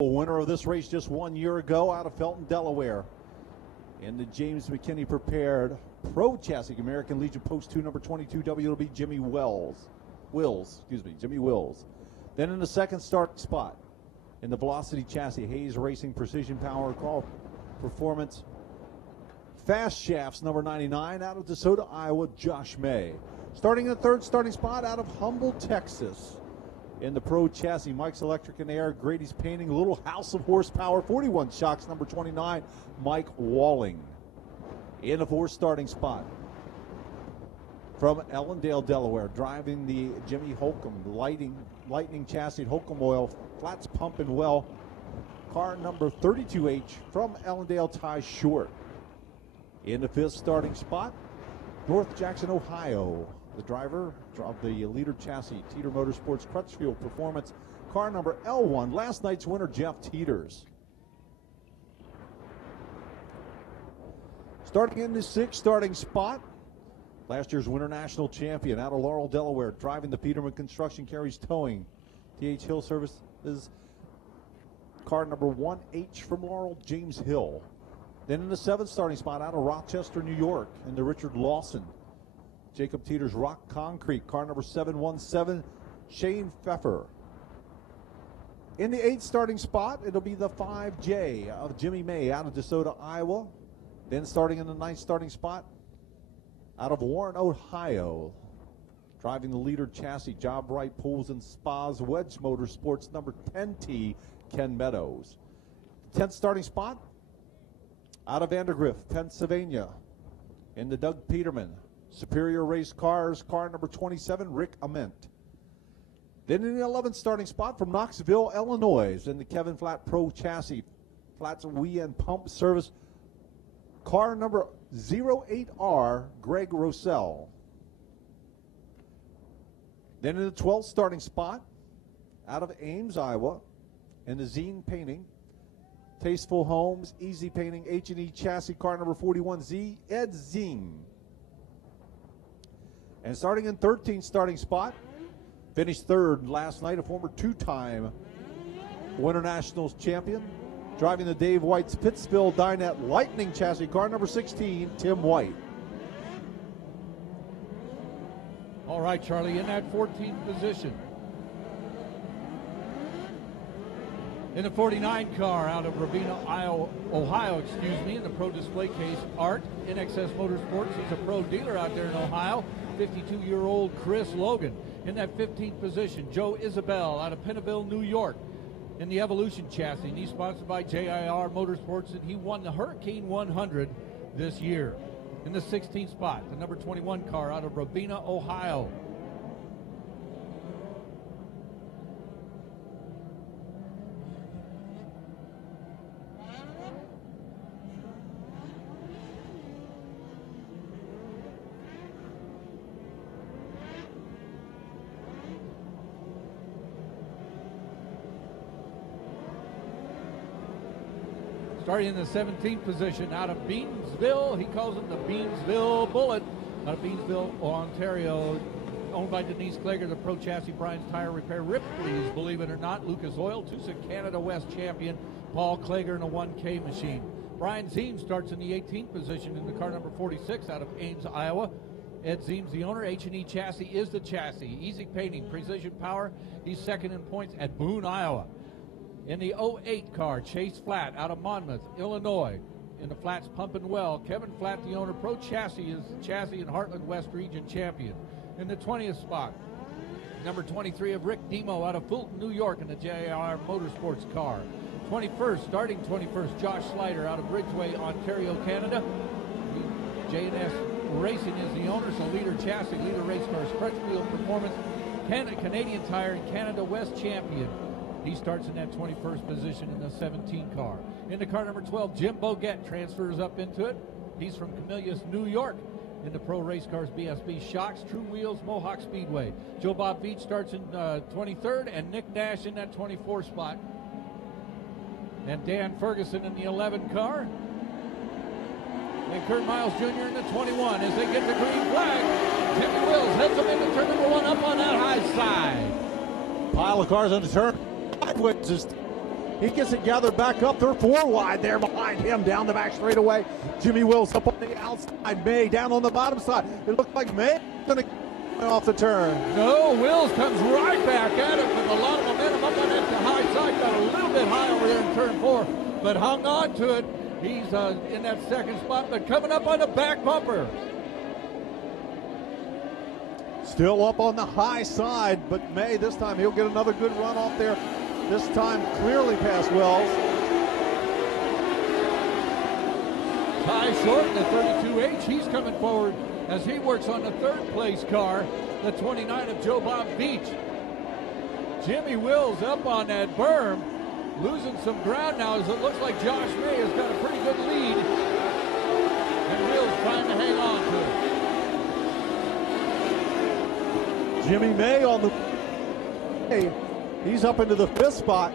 Winner of this race just 1 year ago out of Felton, Delaware. In the James McKinney prepared Pro Chassis American Legion Post 2 number 22W, it'll be Jimmy Jimmy Wills. Then in the second start spot in the Velocity Chassis, Hayes Racing Precision Power Call Performance Fast Shafts number 99 out of DeSoto, Iowa, Josh May. Starting in the third starting spot out of Humble, Texas. In the Pro Chassis, Mike's Electric and Air, Grady's Painting, Little House of Horsepower, 41 Shocks, number 29, Mike Walling. In the fourth starting spot, from Ellendale, Delaware, driving the Jimmy Holcomb Lightning Chassis at Holcomb Oil, flats pumping well. Car number 32H from Ellendale, Ty Short. In the fifth starting spot, North Jackson, Ohio. The driver of the leader chassis, Teeter Motorsports Crutchfield Performance, car number L1, last night's winner, Jeff Teeters. Starting in the sixth starting spot, last year's winter national champion out of Laurel, Delaware, driving the Peterman Construction Carries Towing, TH Hill Services, car number 1H from Laurel, James Hill. Then in the seventh starting spot out of Rochester, New York, in the Richard Lawson, Jacob Teeters Rock Concrete, car number 717, Shane Pfeffer. In the eighth starting spot, it'll be the 5J of Jimmy May out of DeSoto, Iowa. Then starting in the ninth starting spot, out of Warren, Ohio, driving the leader chassis, Job Right Pools and Spas, Wedge Motorsports, number 10T, Ken Meadows. 10th starting spot, out of Vandergrift, Pennsylvania, in the Doug Peterman Superior Race Cars, car number 27, Rick Ament. Then in the 11th starting spot from Knoxville, Illinois, in the Kevin Flat Pro Chassis, Flats and Pump Service, car number 08R, Greg Rossell. Then in the 12th starting spot, out of Ames, Iowa, in the Zine Painting, Tasteful Homes, Easy Painting, H&E Chassis, car number 41Z, Ed Zine. And starting in 13th starting spot, finished third last night, a former two-time Winter Nationals champion, driving the Dave White's Pittsville Dinette Lightning Chassis, car number 16, Tim White. All right, Charlie, in that 14th position. In the 49 car out of Rabina, Ohio, in the Pro Display Case, Art, NXS Motorsports. He's a pro dealer out there in Ohio. 52-year-old Chris Logan. In that 15th position, Joe Isabel out of Pennville, New York, in the Evolution Chassis. And he's sponsored by JIR Motorsports, and he won the Hurricane 100 this year. In the 16th spot, the number 21 car out of Rabina, Ohio. Starting in the 17th position out of Beansville, he calls it the Beansville Bullet, out of Beansville, Ontario, owned by Denise Klager, the Pro Chassis, Brian's Tire Repair, Ripley's, believe it or not, Lucas Oil, Tucson Canada West champion, Paul Klager in a 1K machine. Brian Ziem starts in the 18th position in the car number 46 out of Ames, Iowa. Ed Ziem's the owner. H&E Chassis is the chassis. Easy Painting, Precision Power, he's second in points at Boone, Iowa. In the 08 car, Chase Flat out of Monmouth, Illinois. In the Flats Pumping Well, Kevin Flat, the owner. Pro Chassis is the chassis and Heartland West Region champion. In the 20th spot, number 23 of Rick Demo out of Fulton, New York, in the JIR Motorsports car. 21st, starting 21st, Josh Slider out of Bridgeway, Ontario, Canada. J&S Racing is the owner, so Leader Chassis, Leader Race Cars, Crutchfield Performance, Canadian Tire, and Canada West champion. He starts in that 21st position in the 17 car. In the car number 12, Jim Boguette transfers up into it. He's from Camillus, New York. In the Pro Race Cars BSB Shocks, True Wheels, Mohawk Speedway. Joe Bob Beach starts in 23rd, and Nick Nash in that 24th spot. And Dan Ferguson in the 11 car. And Kurt Miles Jr. in the 21 as they get the green flag. Jimmy Wills heads them into turn number 1 up on that high side. Pile of cars on the turn. He gets it gathered back up. They're 4 wide there behind him down the back straightaway. Jimmy Wills up on the outside. May down on the bottom side. It looked like May going to off the turn. No, Wills comes right back at it with a lot of momentum up on that high side. Got a little bit high over there in turn 4, but hung on to it. He's in that second spot, but coming up on the back bumper. Still up on the high side, but May this time he'll get another good run off there. This time clearly past Wells. Ty Short in the 32H, he's coming forward as he works on the third place car, the 29 of Joe Bob Beach. Jimmy Wills up on that berm, losing some ground now as it looks like Josh May has got a pretty good lead. And Wills trying to hang on to it. Jimmy May on the... Hey, he's up into the 5th spot.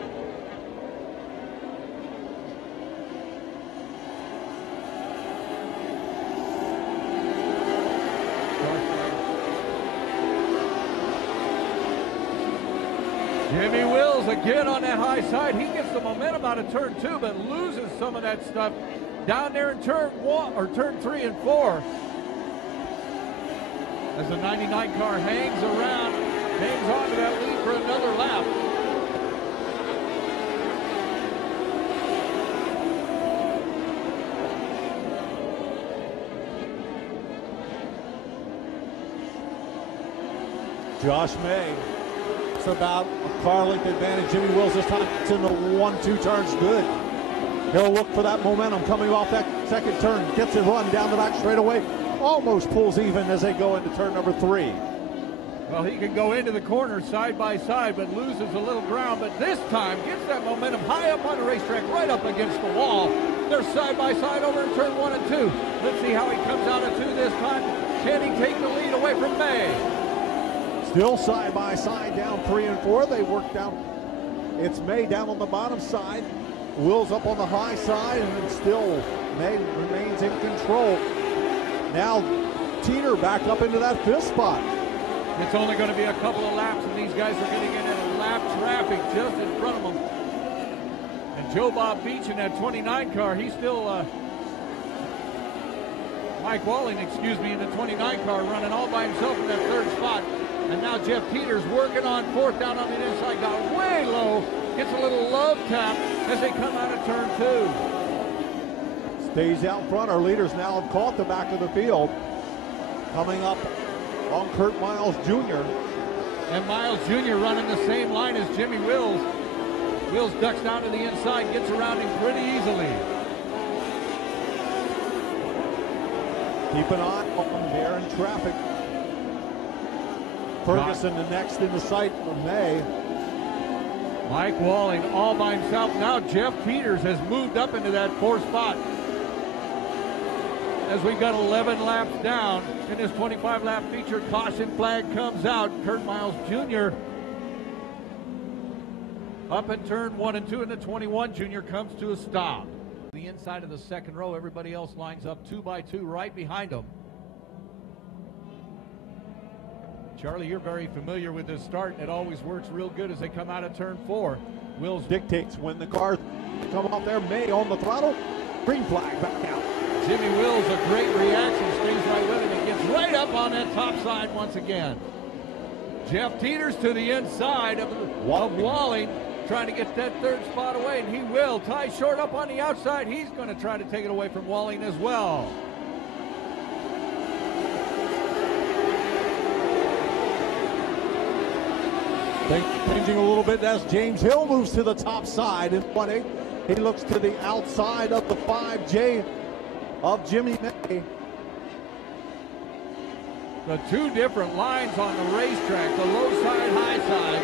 Jimmy Wills again on that high side. He gets the momentum out of turn 2, but loses some of that stuff down there in turn 3 and 4. As the 99 car hangs around, hangs on to that lead for another lap. Josh May. It's about a car length advantage. Jimmy Wills this time it's in the 1-2 turns good. He'll look for that momentum coming off that second turn. Gets it run down the back straightaway. Almost pulls even as they go into turn number 3. Well, he can go into the corner side by side, but loses a little ground. But this time gets that momentum high up on the racetrack, right up against the wall. They're side by side over in turn 1 and 2. Let's see how he comes out of 2 this time. Can he take the lead away from May? Still side by side down 3 and 4. They work down. It's May down on the bottom side. Wills up on the high side, and it's still May remains in control. Now Teeter back up into that 5th spot. It's only going to be a couple of laps, and these guys are getting in a lap traffic just in front of them. And Joe Bob Beach in that 29 car, he's still, Mike Walling, excuse me, in the 29 car running all by himself in that 3rd spot. And now Jeff Teeters working on 4th down on the inside, got way low, gets a little love tap as they come out of turn 2. Stays out front. Our leaders now have caught the back of the field. Coming up on Kurt Miles Jr. And Miles Jr. running the same line as Jimmy Wills. Wills ducks down to the inside, gets around him pretty easily. Keep an eye on there in traffic. Ferguson the next in the sight of May. Mike Walling all by himself. Now Jeff Teeters has moved up into that 4th spot. As we've got 11 laps down in this 25-lap feature, caution flag comes out. Kurt Miles Jr. up in turn 1 and 2 in the 21. Jr. comes to a stop. The inside of the 2nd row, everybody else lines up 2 by 2 right behind them. Charlie, you're very familiar with this start, and it always works real good as they come out of turn 4. Wills dictates when the cars come off there. May on the throttle. Green flag back out. Jimmy Wills, a great reaction, stays right with it and gets right up on that top side once again. Jeff Teeters to the inside of Walling, trying to get that 3rd spot away, and he will. Ty Short up on the outside. He's going to try to take it away from Walling as well. Changing a little bit as James Hill moves to the top side in 1-8. He looks to the outside of the 5J of Jimmy May. The 2 different lines on the racetrack, the low side, high side,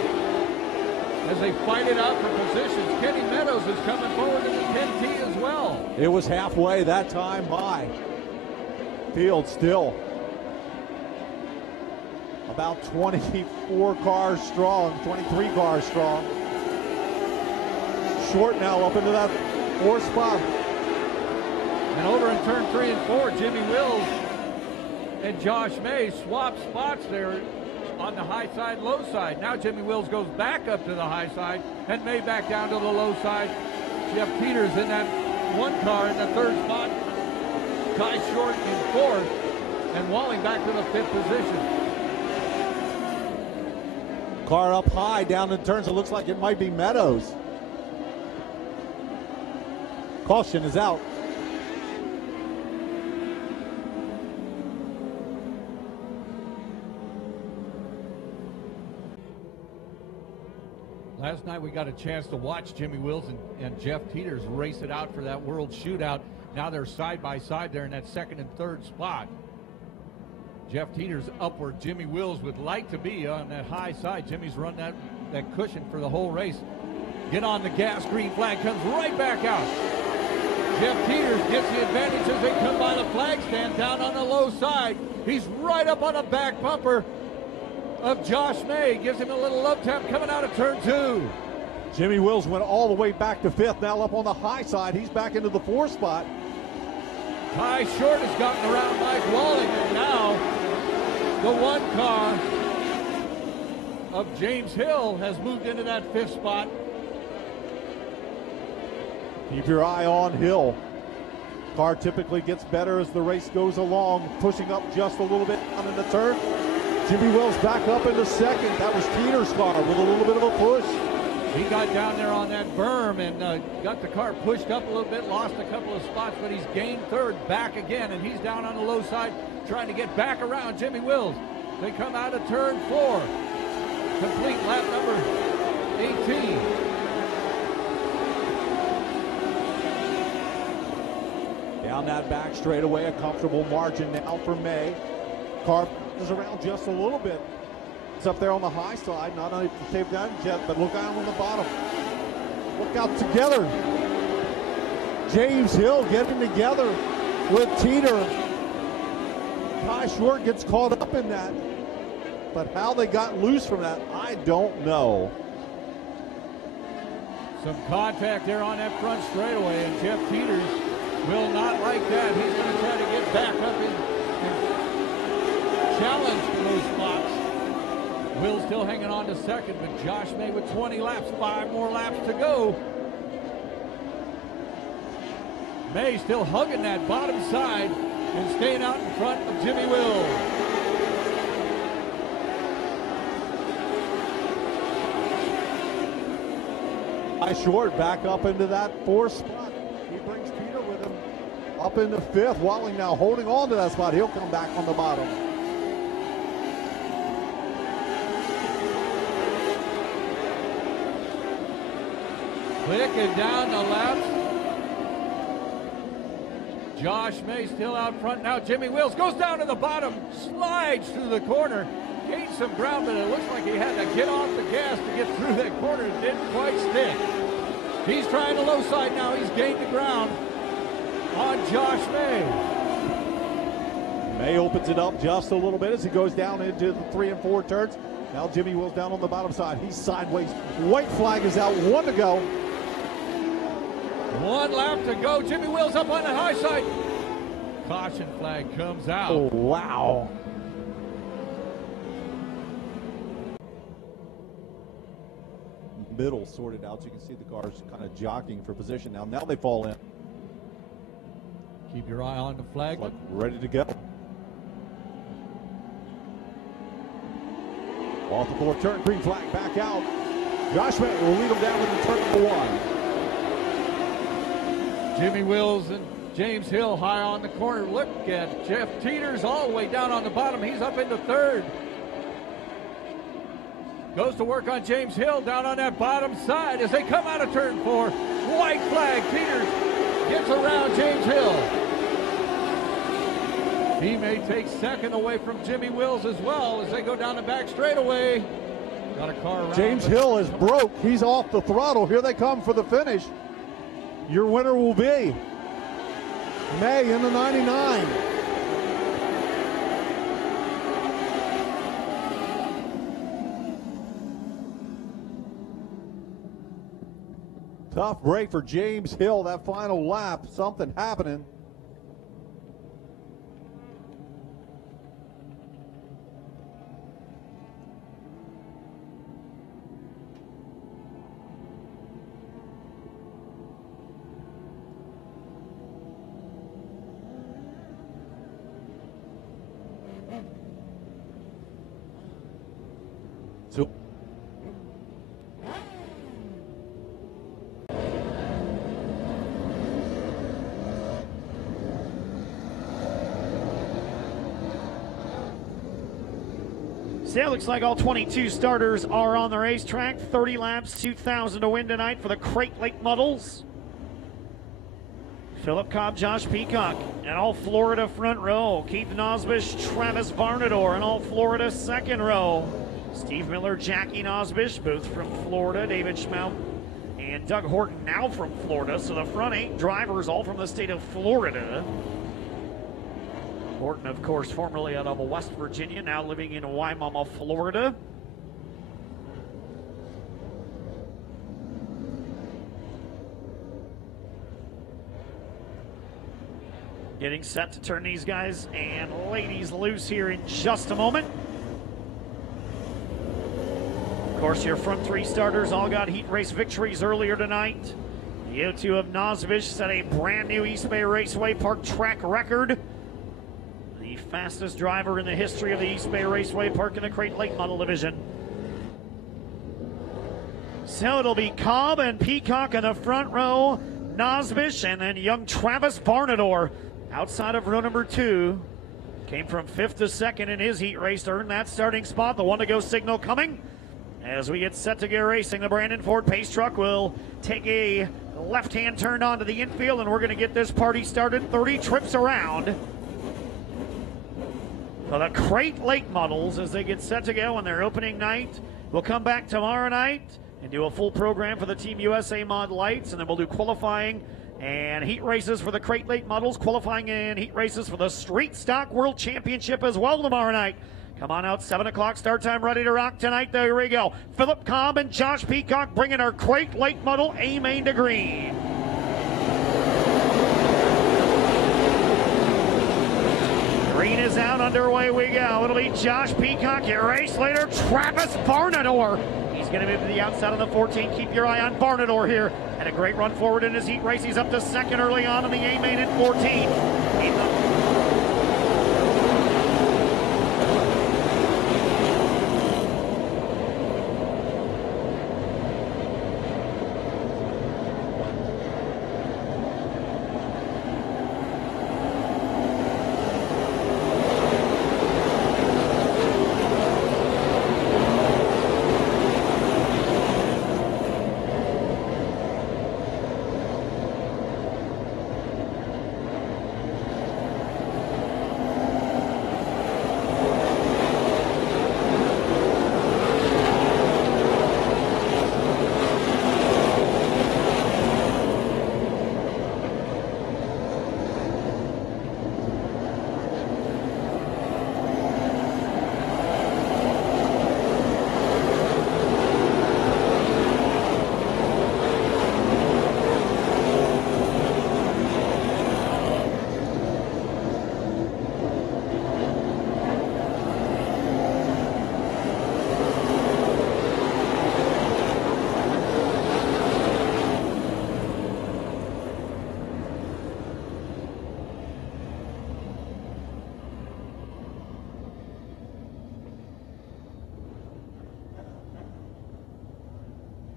as they fight it out for positions. Kenny Meadows is coming forward in the 10T as well. It was halfway that time by. Field still about 24 cars strong, 23 cars strong. Short now up into that 4th spot. And over in turn 3 and 4, Jimmy Wills and Josh May swap spots there. on the high side, low side. Now Jimmy Wills goes back up to the high side and May back down to the low side. Jeff Peters in that one car in the third spot. Ty Short in fourth, and Walling back to the fifth position. Car up high, down in turns. It looks like it might be Meadows. Caution is out. Last night we got a chance to watch Jimmy Wills and Jeff Peters race it out for that World Shootout. Now they're side by side there in that second and third spot. Jeff Peters upward. Jimmy Wills would like to be on that high side. Jimmy's run that cushion for the whole race. Get on the gas. Green flag comes right back out. Jeff Peters gets the advantage as they come by the flag stand down on the low side. He's right up on the back bumper of Josh May. Gives him a little love tap coming out of turn two. Jimmy Wills went all the way back to fifth. Now up on the high side. He's back into the fourth spot. Ty Short has gotten around Mike Walling, and now the one car of James Hill has moved into that fifth spot. Keep your eye on Hill. Car typically gets better as the race goes along, pushing up just a little bit down in the turn. Jimmy Wills back up into second. That was Peters' car with a little bit of a push. He got down there on that berm and got the car pushed up a little bit, lost a couple of spots, but he's gained third back again, and he's down on the low side trying to get back around Jimmy Wills. They come out of turn four. Complete lap number 18. Down that back straightaway, a comfortable margin now for May. Car is around just a little bit. It's up there on the high side, not only to save down yet, but look out on the bottom. Look out together. James Hill getting together with Teeter. Ty Short gets caught up in that, but how they got loose from that, I don't know. Some contact there on that front straightaway, and Jeff Peters will not like that. He's going to try to get back up and challenge for those spots. Will still hanging on to second, but Josh May with 20 laps, 5 more laps to go. May still hugging that bottom side and staying out in front of Jimmy Wills. Ty Short back up into that fourth spot. He brings Peter with him up into fifth. Walling now holding on to that spot. He'll come back on the bottom. Clicking down the laps. Josh May still out front now. Jimmy Wills goes down to the bottom, slides through the corner, gains some ground, but it looks like he had to get off the gas to get through that corner. It didn't quite stick. He's trying the low side now. He's gained the ground on Josh May. May opens it up just a little bit as he goes down into the 3 and 4 turns. Now Jimmy Wills down on the bottom side. He's sideways. White flag is out. 1 to go. 1 lap to go. Jimmy Wills up on the high side. Caution flag comes out. Oh, wow. Middle sorted out, so you can see the cars kind of jockeying for position now. Now they fall in. Keep your eye on the flag. Like ready to go. Off the fourth turn, green flag back out. Josh May will lead them down into turn number 1. Jimmy Wills and James Hill high on the corner. Look at Jeff Peters all the way down on the bottom. He's up into third. Goes to work on James Hill down on that bottom side as they come out of turn 4. White flag. Peters gets around James Hill. He may take second away from Jimmy Wills as well as they go down the back straightaway. Got a car around. James Hill is broke. He's off the throttle. Here they come for the finish. Your winner will be May in the 99. Tough break for James Hill. That final lap, something happening. So it looks like all 22 starters are on the racetrack. 30 laps, 2,000 to win tonight for the Crate Lake Muddles. Philip Cobb, Josh Peacock, and all Florida front row. Keith Nosbish, Travis Varnador, and all Florida second row. Steve Miller, Jackie Nosbish, both from Florida. David Schmount and Doug Horton, now from Florida. So the front 8 drivers, all from the state of Florida. Horton, of course, formerly out of West Virginia, now living in Wimauma, Florida. Getting set to turn these guys and ladies loose here in just a moment. Of course, your front 3 starters all got heat race victories earlier tonight. The O2 of Nosbish set a brand new East Bay Raceway Park track record. The fastest driver in the history of the East Bay Raceway Park in the Crate Lake Model Division. So it'll be Cobb and Peacock in the front row, Nosbish, and then young Travis Varnador outside of row number 2. Came from 5th to 2nd in his heat race to earn that starting spot. The 1-to-go signal coming. As we get set to get racing, the Brandon Ford Pace truck will take a left-hand turn onto the infield, and we're going to get this party started 30 trips around. For the Crate Lake Models as they get set to go on their opening night. We'll come back tomorrow night and do a full program for the Team USA Mod Lights, and then we'll do qualifying and heat races for the Crate Lake Models, qualifying and heat races for the Street Stock World Championship as well tomorrow night. Come on out, 7 o'clock start time, ready to rock tonight. There we go. Philip Cobb and Josh Peacock bringing our Crate Lake Model A main to green. Green is out, underway we go. It'll be Josh Peacock, your race leader, Travis Varnador. He's going to move to the outside of the 14. Keep your eye on Varnador here. Had a great run forward in his heat race. He's up to 2nd early on in the A main at 14.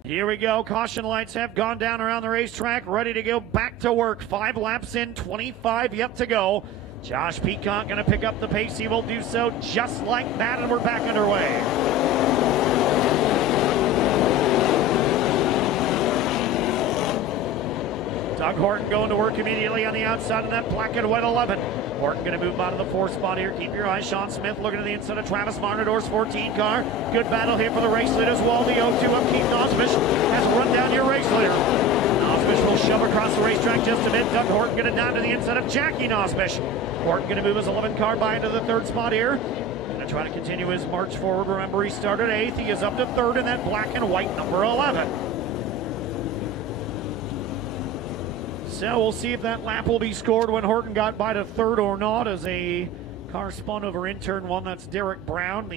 Here we go. Caution lights have gone down around the racetrack. Ready to go back to work. 5 laps in, 25 yet to go. Josh Peacock going to pick up the pace. He will do so just like that, and we're back underway. Doug Horton going to work immediately on the outside of that black and white 11. Horton going to move out of the 4th spot here. Keep your eyes. Sean Smith looking to the inside of Travis Varnador's 14 car. Good battle here for the race lead as well. The O2 of Keith Nosbish has run down your race leader. Nosbish will shove across the racetrack just a bit. Doug Horton going to down to the inside of Jackie Nosbish. Horton going to move his 11 car by into the 3rd spot here. Going to try to continue his march forward. Remember, he started 8th. He is up to 3rd in that black and white number 11. So we'll see if that lap will be scored when Horton got by to 3rd or not, as a car spun over in turn 1. That's Derek Brown.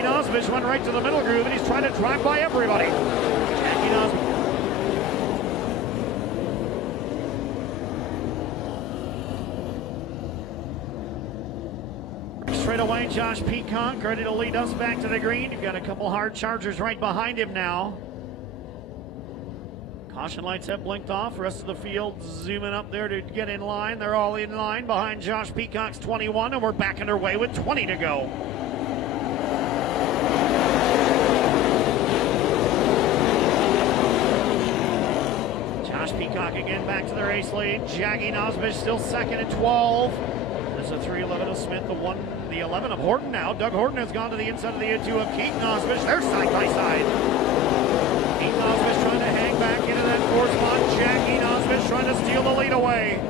Nosbish went right to the middle groove, and he's trying to drive by everybody. Jackie Nosbish. Straight away, Josh Peacock ready to lead us back to the green. You've got a couple hard chargers right behind him now. Caution lights have blinked off. The rest of the field zooming up there to get in line. They're all in line behind Josh Peacock's 21, and we're back underway with 20 to go. Josh Peacock again back to the race lead. Jackie Nosbish still second at 12. There's a 311 of Smith, the 11 of Horton now. Doug Horton has gone to the inside of the A2 of Keith Nosbish. They're side by side. Keith Nosbish trying to hang back into that fourth spot. Jackie Nosbish trying to steal the lead away.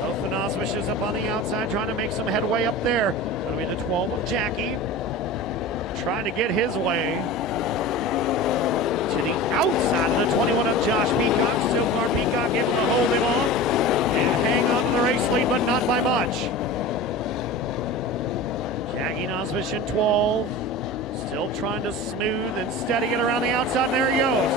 Both the Nosbishes up on the outside trying to make some headway up there. That'll be the 12 of Jackie. Trying to get his way to the outside of the 21 of Josh Peacock. So far, Peacock able to hold him off and hang on to the race lead, but not by much. Jackie Nosbish at 12. Still trying to smooth and steady it around the outside. And there he goes.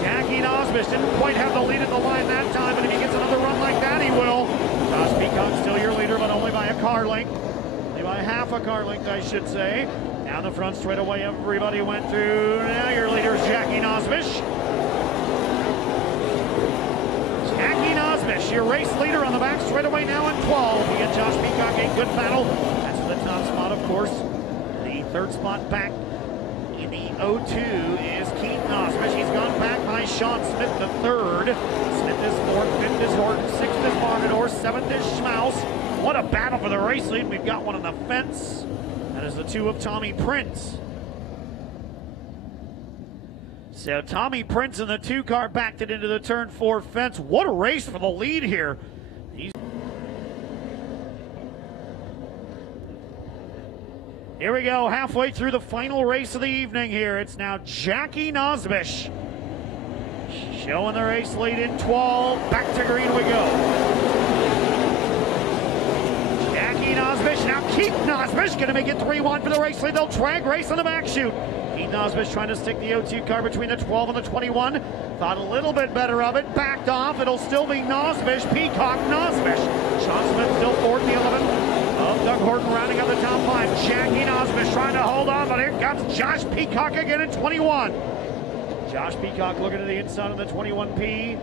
Jackie Nosbish didn't quite have the lead at the line that time, but if he gets another run like that, he will. Josh Peacock still your leader, but only by a car length. Only by half a car length, I should say. Down the front straight away, everybody went through. Now your leader is Jackie Nosbish. Jackie Nosbish, your race leader on the back straight away now in 12. He and Josh Peacock a good battle. That's in the top spot, of course. The third spot back in the O2 is Keith Nosbish. He's gone back by Sean Smith, the third. Smith is fourth, fifth is Horton, sixth is Martinor, seventh is Schmaus. What a battle for the race lead. We've got one on the fence. That is the 2 of Tommy Prince. So Tommy Prince in the 2 car backed it into the turn 4 fence. What a race for the lead here. Here we go, halfway through the final race of the evening here. It's now Jackie Nosbish showing the race lead in 12. Back to green we go. Jackie Nosbish, now Keith Nosbish going to make it 3-1 for the race lead. They'll drag race on the back chute. Keith Nosbish trying to stick the O2 car between the 12 and the 21. Thought a little bit better of it. Backed off. It'll still be Nosbish, Peacock, Nosbish. Sean Smith still fourth, the 11 of Doug Horton rounding up the top 5. Jackie Nosbish trying to hold on, but here comes Josh Peacock again at 21. Josh Peacock looking to the inside of the 21P.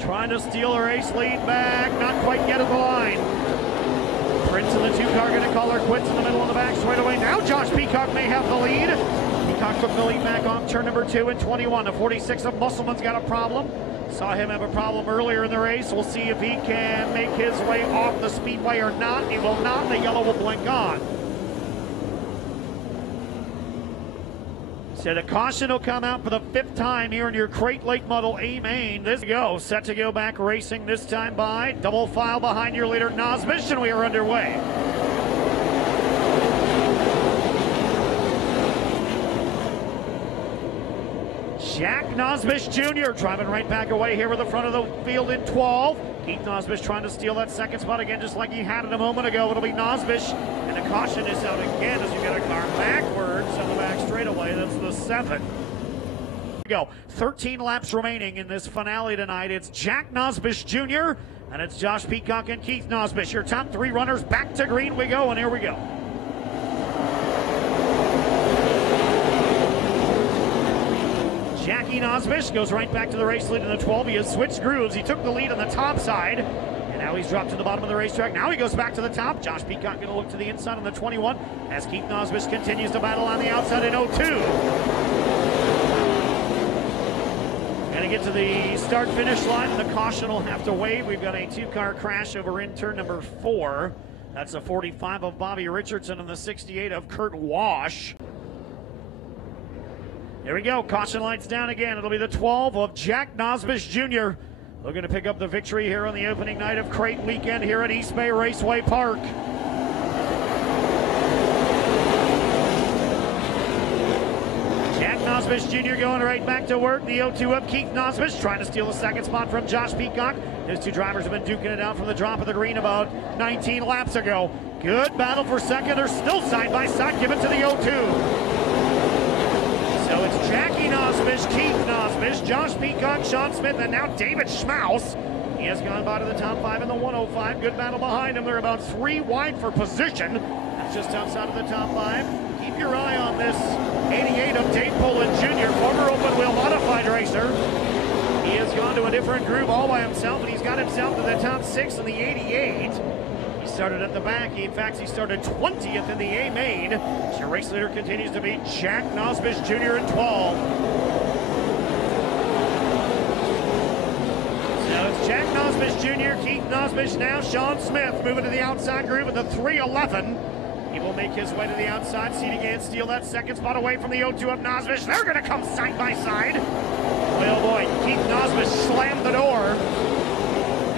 Trying to steal a race lead back. Not quite yet at the line. Prince in the 2 car going to call her quits in the middle of the back straight away. Now Josh Peacock may have the lead. Peacock took the lead back off turn number 2 in 21. The 46 of Musselman's got a problem. Saw him have a problem earlier in the race. We'll see if he can make his way off the speedway or not. He will not. The yellow will blink on. So the caution will come out for the 5th time here in your Crate Lake Model A main. This go set to go back racing this time by double file behind your leader Nosbish, and we are underway. Jack Nosbish Jr. driving right back away here with the front of the field in 12. Keith Nosbish trying to steal that second spot again, just like he had it a moment ago. It'll be Nosbish, and the caution is out again as you get a car backwards on the back straightaway. That's the 7th. Go. 13 laps remaining in this finale tonight. It's Jack Nosbish Jr. and it's Josh Peacock and Keith Nosbish. Your top 3 runners back to green we go, and here we go. Jackie Nosbish goes right back to the race lead in the 12. He has switched grooves. He took the lead on the top side, and now he's dropped to the bottom of the racetrack. Now he goes back to the top. Josh Peacock going to look to the inside on the 21 as Keith Nosbish continues to battle on the outside in 02. Going to get to the start-finish line, and the caution will have to wave. We've got a 2-car crash over in turn number 4. That's a 45 of Bobby Richardson and the 68 of Kurt Wash. Here we go, caution lights down again. It'll be the 12 of Jack Nosbish Jr. looking to pick up the victory here on the opening night of Crate Weekend here at East Bay Raceway Park. Jack Nosbish Nosbish Jr. going right back to work. The 0-2 up. Keith Nosbish trying to steal the second spot from Josh Peacock. Those two drivers have been duking it out from the drop of the green about 19 laps ago. Good battle for second. They're still side by side. Give it to the 0-2. So it's Jackie Nosbish, Keith Nosbish, Josh Peacock, Sean Smith, and now David Schmaus. He has gone by to the top 5 in the 105. Good battle behind him. They're about 3 wide for position. That's just outside of the top 5. Keep your eye on this 88 of Dave Poland Jr., former open wheel modified racer. He has gone to a different group all by himself, and he's got himself to the top 6 in the 88. He started at the back. In fact, he started 20th in the A main. Your race leader continues to be Jack Nosbish Jr. in 12. So it's Jack Nosbish Jr., Keith Nosbish now, Sean Smith moving to the outside group in the 311. He will make his way to the outside. Seat again, steal that second spot away from the 0-2 of Nosbish. They're going to come side by side. Oh boy, Keith Nosbish slammed the door.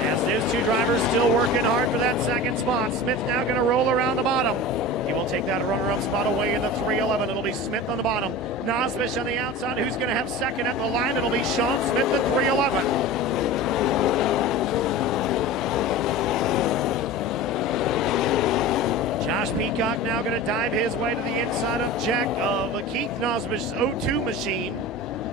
As those two drivers still working hard for that second spot. Smith now going to roll around the bottom. He will take that runner-up spot away in the 311. It'll be Smith on the bottom. Nosbish on the outside. Who's going to have second at the line? It'll be Sean Smith at 311. Josh Peacock now going to dive his way to the inside of Keith Nosbish's 0-2 machine.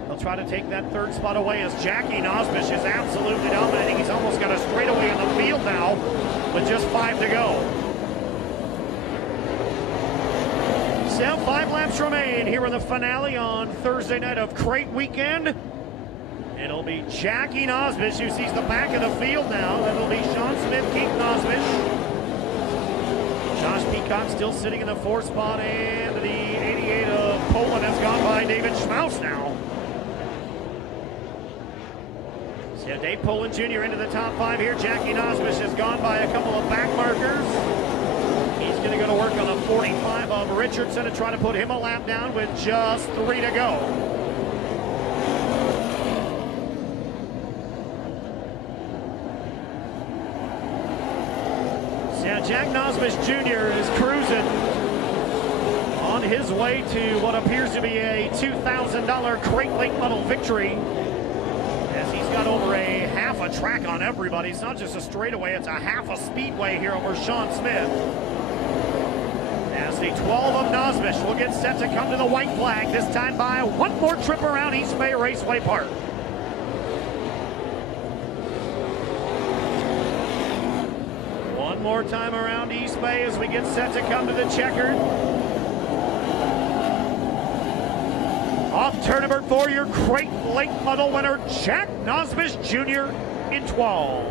He'll try to take that third spot away as Jackie Nosbish is absolutely dominating. He's almost got a straightaway in the field now with just 5 to go. So 5 laps remain here in the finale on Thursday night of Crate Weekend. It'll be Jackie Nosbish who sees the back of the field now. That'll be Sean Smith, Keith Nosbish. Josh Peacock still sitting in the 4th spot, and the 88 of Poland has gone by David Schmaus now. So Dave Poland Jr. into the top 5 here. Jackie Nosbish has gone by a couple of back markers. He's going to go to work on the 45 of Richardson and try to put him a lap down with just 3 to go. Now Jack Nosbish Jr. is cruising on his way to what appears to be a $2,000 Crate Late Model victory, as he's got over a half a track on everybody. It's not just a straightaway, it's a half a speedway here over Sean Smith. As the 12 of Nosbish will get set to come to the white flag, this time by one more trip around East Bay Raceway Park. One more time around East Bay as we get set to come to the checkered. Off turn number 4, your Crate Late Model winner, Jack Nosbish Jr. in 12.